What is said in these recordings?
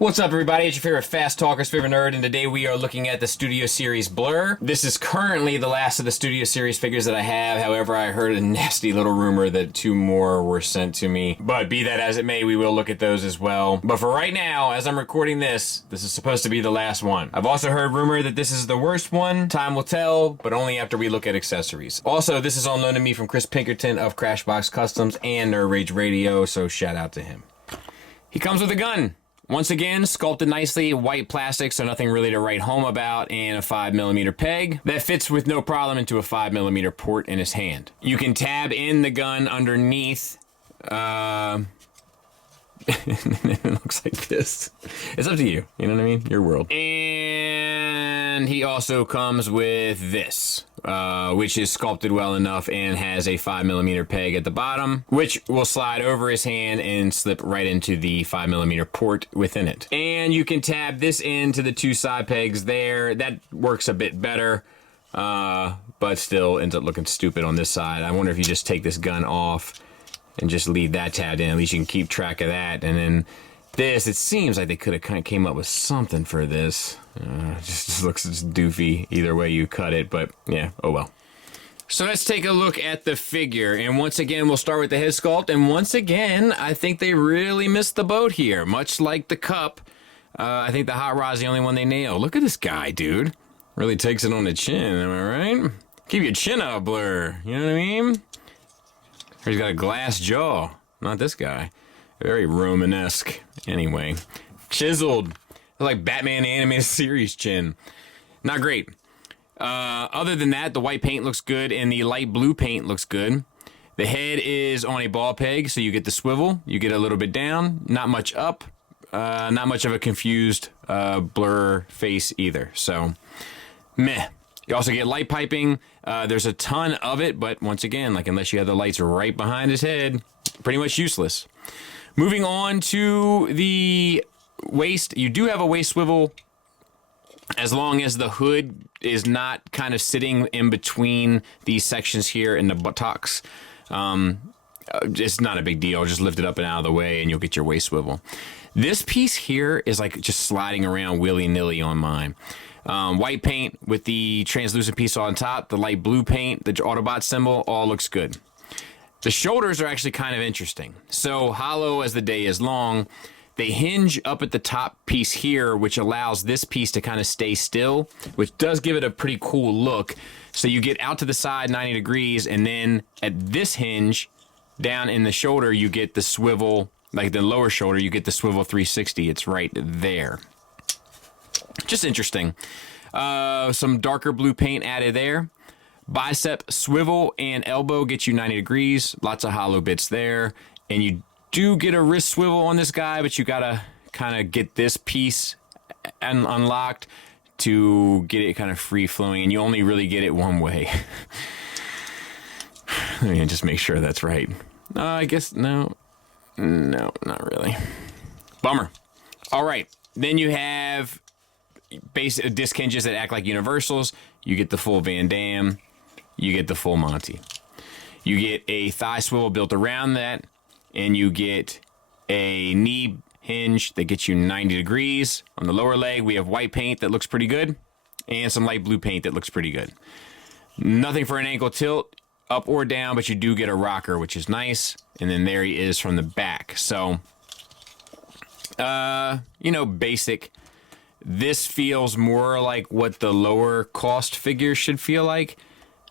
What's up, everybody? It's your favorite fast talker's favorite nerd, and today we are looking at the Studio Series Blur. This is currently the last of the Studio Series figures that I have. However, I heard a nasty little rumor that 2 more were sent to me. But be that as it may, we will look at those as well. But for right now, as I'm recording this is supposed to be the last one. I've also heard rumor that this is the worst one. Time will tell, but only after we look at accessories. Also, this is all known to me from Chris Pinkerton of Crashbox Customs and Nerd Rage Radio, so shout out to him. He comes with a gun. Once again, sculpted nicely, white plastic, so nothing really to write home about, and a 5mm peg that fits with no problem into a 5mm port in his hand. You can tab in the gun underneath. It looks like this. It's up to you. You know what I mean? Your world. And he also comes with this, which is sculpted well enough and has a 5mm peg at the bottom, which will slide over his hand and slip right into the 5mm port within it. And you can tab this into the 2 side pegs there. That works a bit better, but still ends up looking stupid on this side. I wonder if you just take this gun off and just leave that tabbed in. At least you can keep track of that. And then this, it seems like they could have kind of came up with something for this. Just looks just doofy either way you cut it, but yeah, oh well. So let's take a look at the figure. And once again, we'll start with the head sculpt. And once again, I think they really missed the boat here. Much like the cup, I think the hot rod's the only one they nailed. Look at this guy, dude. Really takes it on the chin, am I right? Keep your chin up, Blur. You know what I mean? He's got a glass jaw. Not this guy. Very Romanesque. Anyway. Chiseled. Like Batman animated series chin. Not great. Other than that, the white paint looks good and the light blue paint looks good. The head is on a ball peg, so you get the swivel. You get a little bit down. Not much up. Not much of a confused Blur face either. So, meh. You also get light piping. There's a ton of it, but once again, like unless you have the lights right behind his head, pretty much useless. Moving on to the waist, you do have a waist swivel as long as the hood is not kind of sitting in between these sections here in the buttocks. It's not a big deal. Just lift it up and out of the way and you'll get your waist swivel. This piece here is like just sliding around willy-nilly on mine. White paint with the translucent piece on top, the light blue paint, the Autobot symbol, all looks good. The shoulders are actually kind of interesting. So hollow as the day is long, they hinge up at the top piece here, which allows this piece to kind of stay still, which does give it a pretty cool look. So you get out to the side 90 degrees, and then at this hinge, down in the shoulder, you get the swivel, like the lower shoulder, you get the swivel 360. It's right there. Just interesting. Some darker blue paint added there. Bicep, swivel, and elbow get you 90 degrees. Lots of hollow bits there. And you do get a wrist swivel on this guy, but you gotta kind of get this piece unlocked to get it kind of free flowing. And you only really get it one way. Let me just make sure that's right. I guess no, not really. Bummer. All right. Then you have basic disc hinges that act like universals. You get the full Van Damme. You get the full Monty. You get a thigh swivel built around that, and you get a knee hinge that gets you 90 degrees. On the lower leg, we have white paint that looks pretty good, and some light blue paint that looks pretty good. Nothing for an ankle tilt, up or down, but you do get a rocker, which is nice. And then there he is from the back. So, you know, basic. This feels more like what the lower cost figure should feel like,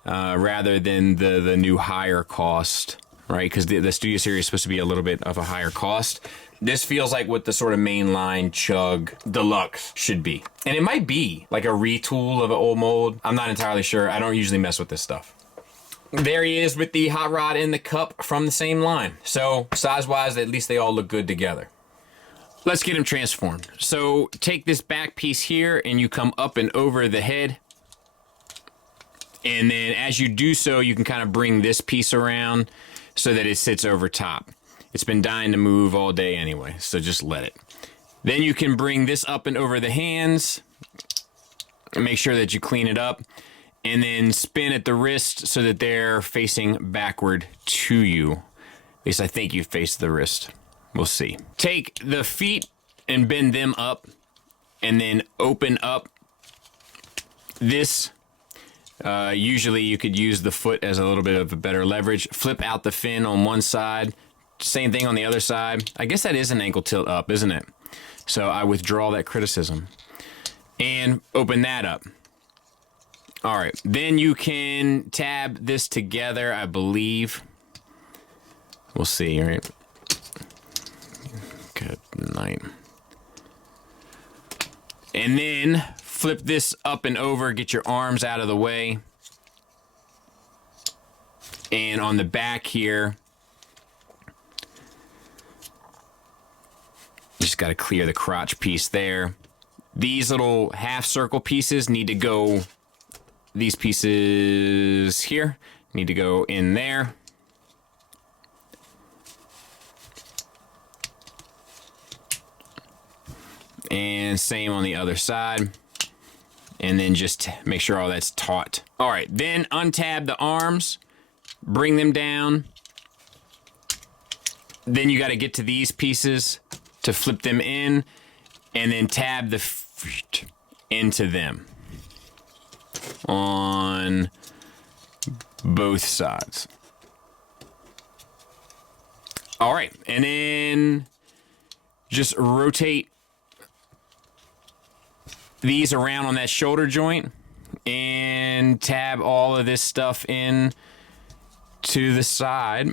rather than the new higher cost, right? Because the Studio Series is supposed to be a little bit of a higher cost. This feels like what the sort of mainline Chug Deluxe should be. And it might be like a retool of an old mold. I'm not entirely sure. I don't usually mess with this stuff. There he is with the hot rod and the cup from the same line. So size-wise, at least they all look good together. Let's get him transformed. So take this back piece here and you come up and over the head. And then as you do so, you can kind of bring this piece around so that it sits over top. It's been dying to move all day anyway, so just let it. Then you can bring this up and over the hands and make sure that you clean it up. And then spin at the wrist so that they're facing backward to you. At least I think you face the wrist. We'll see. Take the feet and bend them up, and then open up this. Usually you could use the foot as a little bit of a better leverage. Flip out the fin on one side. Same thing on the other side. I guess that is an ankle tilt up, isn't it? So I withdraw that criticism. And open that up. All right. Then you can tab this together, I believe. We'll see, right? Good night. And then flip this up and over, get your arms out of the way. And on the back here, you just got to clear the crotch piece there. These little half circle pieces need to go, these pieces here need to go in there. And same on the other side. And then just make sure all that's taut. All right, then untab the arms, bring them down. Then you got to get to these pieces to flip them in, and then tab the feet into them on both sides. All right, and then just rotate these around on that shoulder joint and tab all of this stuff in to the side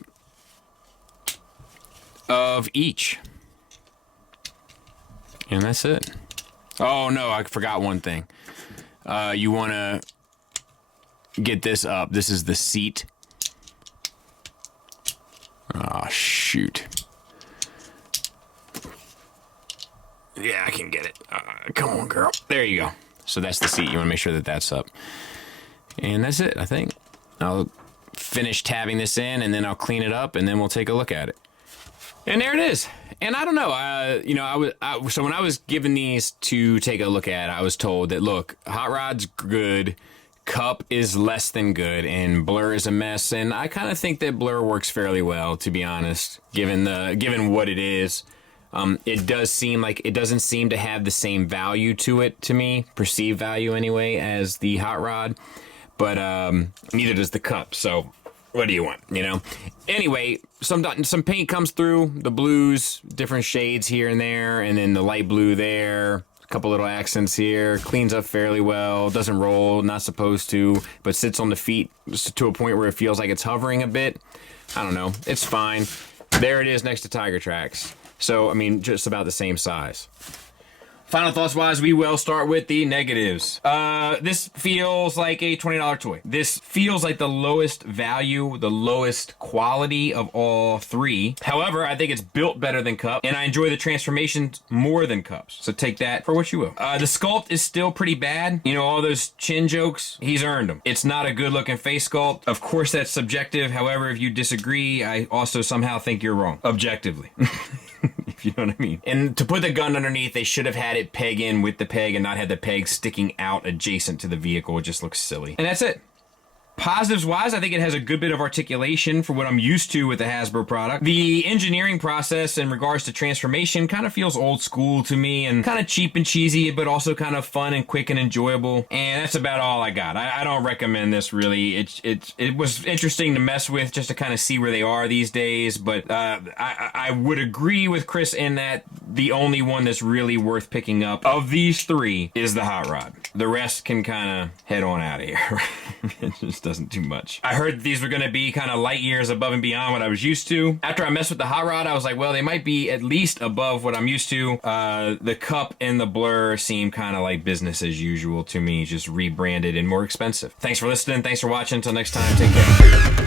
of each. And that's it. Oh no, I forgot one thing. You want to get this up. This is the seat. Oh, shoot. Yeah, I can get it. Come on, girl. There you go. So that's the seat. You want to make sure that that's up. And that's it, I think. I'll finish tabbing this in, and then I'll clean it up, and then we'll take a look at it. And there it is. And I don't know, you know, so when I was given these to take a look at, I was told that, look, Hot Rod's good, Cup is less than good, and Blur is a mess. And I kind of think that Blur works fairly well, to be honest, given what it is. It does seem like it doesn't seem to have the same value to it, to me, perceived value anyway, as the Hot Rod, but neither does the Cup. So what do you want, you know? Anyway, some paint comes through, the blues, different shades here and there, and then the light blue there, a couple little accents here, cleans up fairly well, doesn't roll, not supposed to, but sits on the feet to a point where it feels like it's hovering a bit. I don't know, it's fine. There it is next to Tiger Tracks. So, I mean, just about the same size. Final thoughts wise, we will start with the negatives. This feels like a $20 toy. This feels like the lowest value, the lowest quality of all three. However, I think it's built better than Cup, and I enjoy the transformations more than Cups. So take that for what you will. The sculpt is still pretty bad. You know, all those chin jokes, he's earned them. It's not a good looking face sculpt. Of course, that's subjective. However, if you disagree, I also somehow think you're wrong. Objectively. If you know what I mean. And to put the gun underneath, they should have had it peg in with the peg and not had the peg sticking out adjacent to the vehicle. It just looks silly. And that's it. Positives wise, I think it has a good bit of articulation for what I'm used to with the Hasbro product. The engineering process in regards to transformation kind of feels old school to me and kind of cheap and cheesy, but also kind of fun and quick and enjoyable. And that's about all I got. I don't recommend this really. It was interesting to mess with just to kind of see where they are these days, but I would agree with Chris in that the only one that's really worth picking up of these three is the Hot Rod. The rest can kind of head on out of here. It just doesn't do much. I heard these were going to be kind of light years above and beyond what I was used to. After I messed with the Hot Rod, I was like, well, they might be at least above what I'm used to. The Cup and the Blur seem kind of like business as usual to me, just rebranded and more expensive. Thanks for listening. Thanks for watching. Until next time, take care.